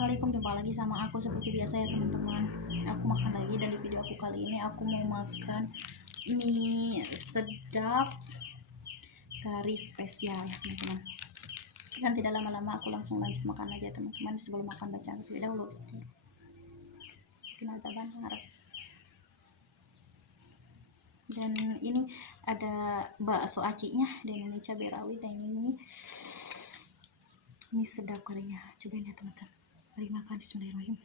Assalamualaikum, jumpa lagi sama aku seperti biasa ya teman-teman. Aku makan lagi, dan di video aku kali ini aku mau makan mie sedap kari spesial teman-teman. Dan tidak lama-lama aku langsung lanjut makan aja teman-teman. Sebelum makan bacaan terlebih dahulu. Dan ini ada bakso acinya dan ini cabai rawit, dan ini mie sedap karinya. Cobain ya teman-teman. Mari makan, bismillahirrahmanirrahim.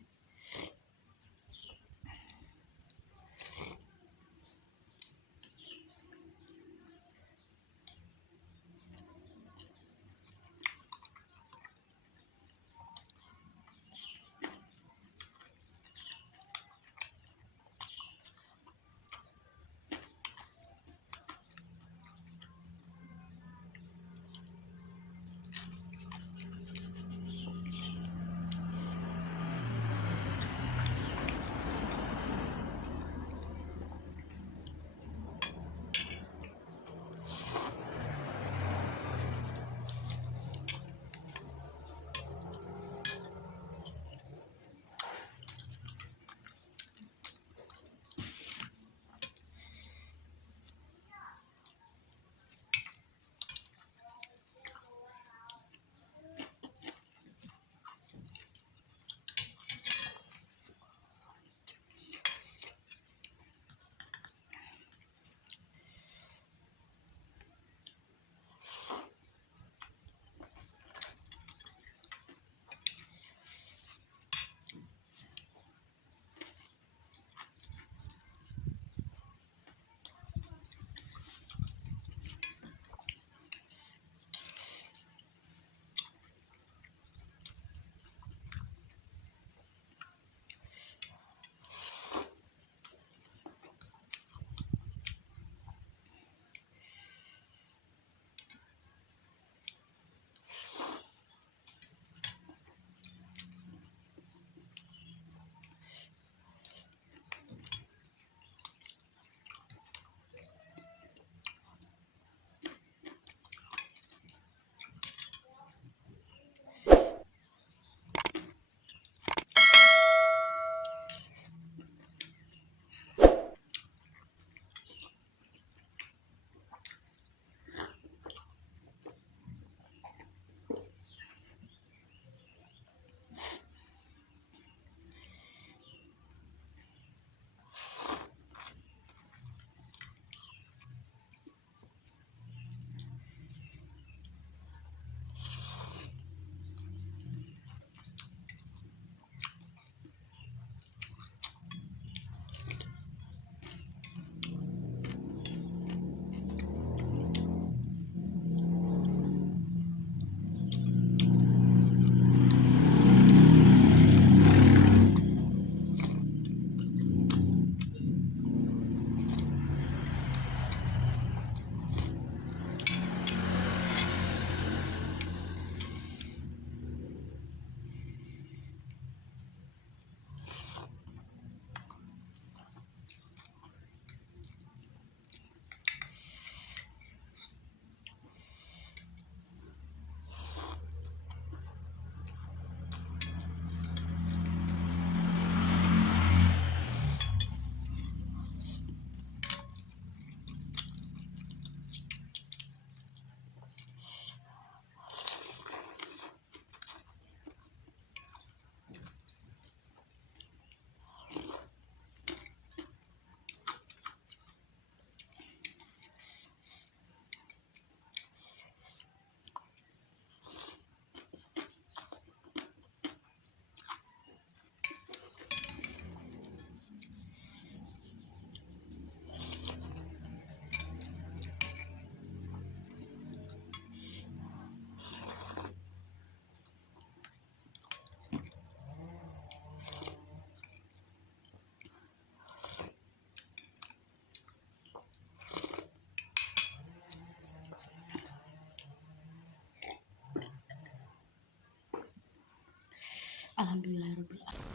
Alhamdulillahirabbil alamin.